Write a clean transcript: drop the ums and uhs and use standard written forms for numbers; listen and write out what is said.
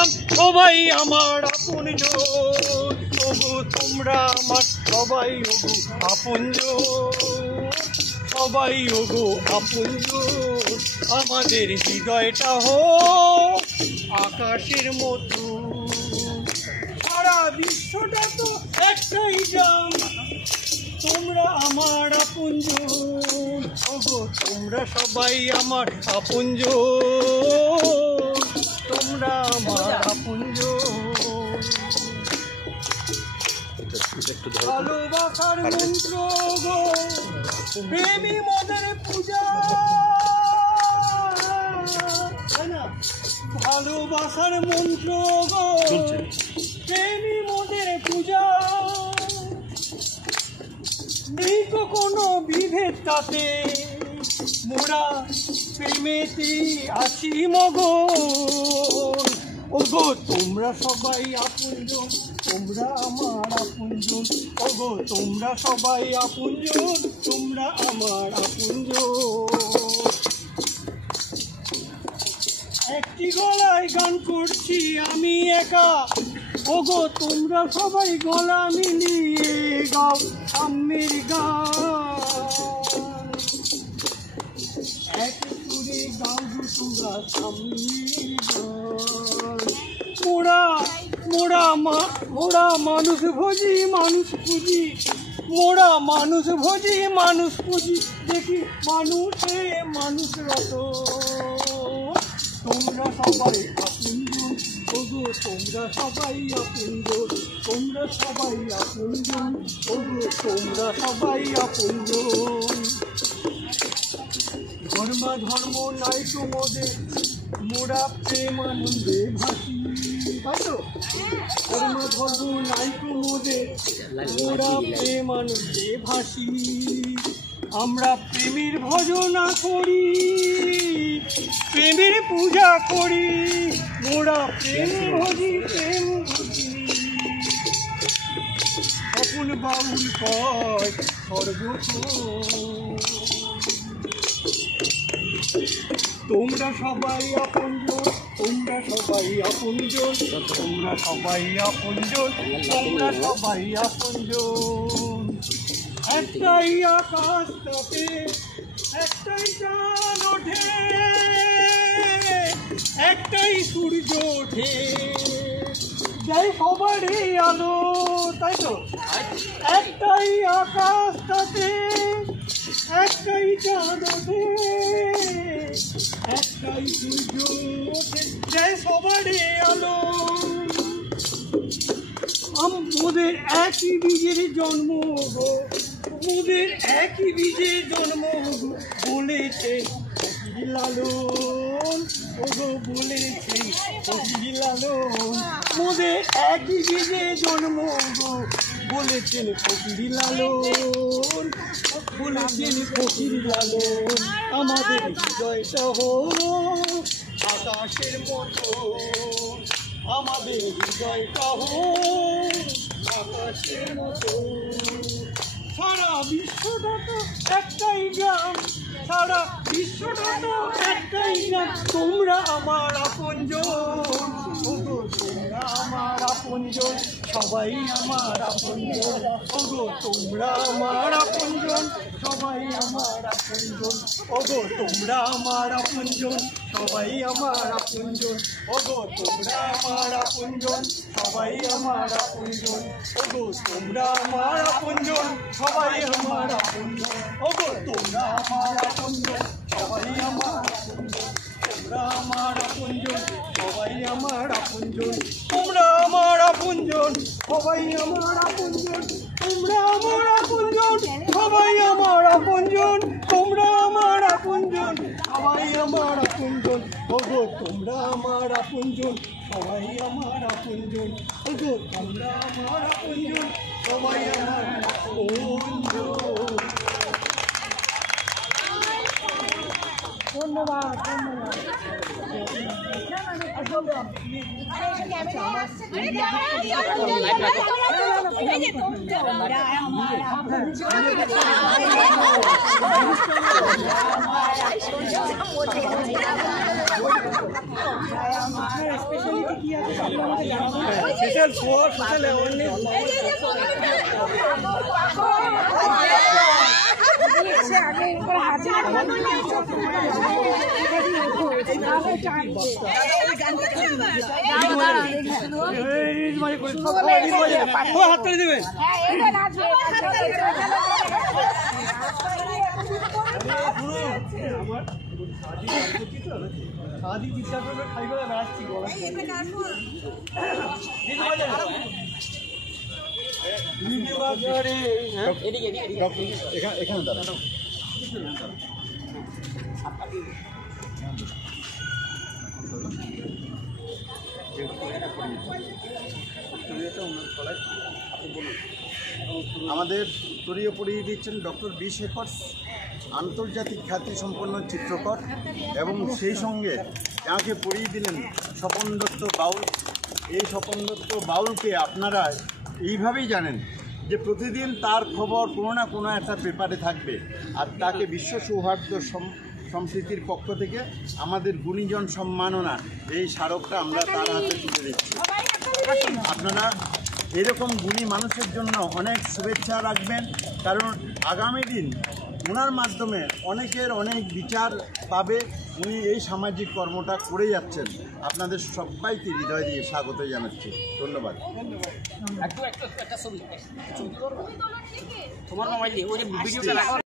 গ্রাম সবাই আমার আপনজন, ওগো তোমরা আমার সবাই ওগো আপনজন, সবাই ওগো আপনজন। আমাদের হৃদয়টা হোক আকাশের মতো, সারা বিশ্বটা তো একটাই গ্রাম, তোমরা আমার আপনজন, ওগো তোমরা সবাই আমার আপনজন, তোমরা আমার আপনজন। ভালোবাসার মন্ত্র গো প্রেমী মদের পূজা, ভালোবাসার মন্ত্র গো প্রেমী মদের পূজা, নেই তো কোনো বিভেদ তাতে, মোরা প্রেমেতে আছি মগন, ওগো তোমরা সবাই আপনজন, তোমরা আমার আপনজন, ওগো তোমরা সবাই আপনজন, তোমরা আমার আপনজন। একটি গলায় গান করছি আমি একা, ওগো তোমরা সবাই গলা মিলিয়ে গাও আম্মের গান, এক সুরে গাও তোমরা আম্মের গান। মোরা মানুষ ভোজি মানুষ পুজি, মোরা মানুষ ভোজি মানুষ পুজি, দেখি মানুষে মানুষ রত, তোমরা সবাই আপনজন, ওগো তোমরা সবাই আপনজন, তোমরা সবাই আপনজন, ওগো তোমরা সবাই আপনজন। ধর্মা ধর্ম নাই তো মোদের, মোরা প্রেম আনন্দে ভাসি, তাই তো? ধর্মা ধর্ম নাই তো মোদের, মোরা প্রেম আনন্দে ভাসি, আমরা প্রেমের ভজনা করি, প্রেমের পূজা করি, মোরা প্রেম ভজি প্রেম ভজি, অপুন বাউল কয় সর্বক্ষণ। তোমরা সবাই আপনজন, তোমরা সবাই আপনজন, তোমরা সবাই আপনজন, তোমরা সবাই আপনজন। একটাই আকাশ তাতে একটাই চাঁদ ওঠে, একটাই সূর্য ওঠে, দেয় সবারই আলো, তাই তো? একটাই আকাশ তাতে একটাই চাঁদ ওঠে, একটাই সূর্য ওঠে, দেয় সবারই আলো। মোদের একই বীজের জন্ম গো, মোদের একই বীজের জন্ম গো, বলেছেন ফকির লালন, ওগো বলেছেন ফকির লালন, মোদের একই বীজের জন্ম গো, বলেছেন ফকির লালন, বলেছেন ফকির লালন। আমাদের হৃদয়টা হোক আকাশের মতো, আমাদের হৃদয়টা হোক আকাশের মতো, সারা বিশ্বটা তো একটাই গ্রাম, সারা বিশ্বটা তো একটাই গ্রাম, তোমরা আমার আপনজন, ওগো তোমরা আমার আপনজন, সবাই আমার আপনজন, ওগো তোমরা আমার আপনজন, সবাই আমার আপনজন, ওগো তোমরা আমার আপনজন, সবাই আমার আপনজন, ওগো তোমরা আমার আপনজন, সবাই আমার আপনজন, ওগো তোমরা আমার আপনজন, সবাই আমার আপনজন, ওগো তোমরা আমার আপনজন, সবাই আমার আপনজন, তোমরা আমার আপনজন, সবাই আমার আপনজন, তোমরা আমার আপনজন, সবাই আমার আপনজন, তোমরা আমার আপনজন, সবাই আমার আপনজন, তোমরা আমার আপনজন, সবাই আমার আপনজন, ওগো তোমরা আমার আপনজন, সবাই আমার আপনজন, ওগো তোমরা আমার আপনজন, সবাই আমার আপনজন। ধন্যবাদ ধন্যবাদ। স্পেশালিটি সোশ্যাল সোশ্যাল অ্যাওয়ারনেস হাত তুলে দেবেন। এখানে দাঁড়ান। আমাদের তরীয় পড়িয়ে দিচ্ছেন ডক্টর বি শেখরস, আন্তর্জাতিক খ্যাতিসম্পন্ন চিত্রকর, এবং সেই সঙ্গে যাকে পড়িয়ে দিলেন স্বপন দত্ত বাউল। এই স্বপন দত্ত বাউলকে আপনারা এইভাবেই জানেন যে প্রতিদিন তার খবর কোনো না কোনো একটা পেপারে থাকবে, আর তাকে বিশ্ব সৌহার্দ্য সম্প্রীতির পক্ষ থেকে আমাদের গুণীজন সম্মাননা এই স্মারকটা আমরা তার হাতে তুলে দিচ্ছি। আপনারা এরকম গুণী মানুষের জন্য অনেক শুভেচ্ছা রাখবেন, কারণ আগামী দিন ওনার মাধ্যমে অনেকের অনেক বিচার পাবে। উনি এই সামাজিক কর্মটা করে যাচ্ছেন। আপনাদের সবাইকে হৃদয় দিয়ে স্বাগত জানাচ্ছি। ধন্যবাদ। তোমার মোবাইল দিয়ে ওই ভিডিওটা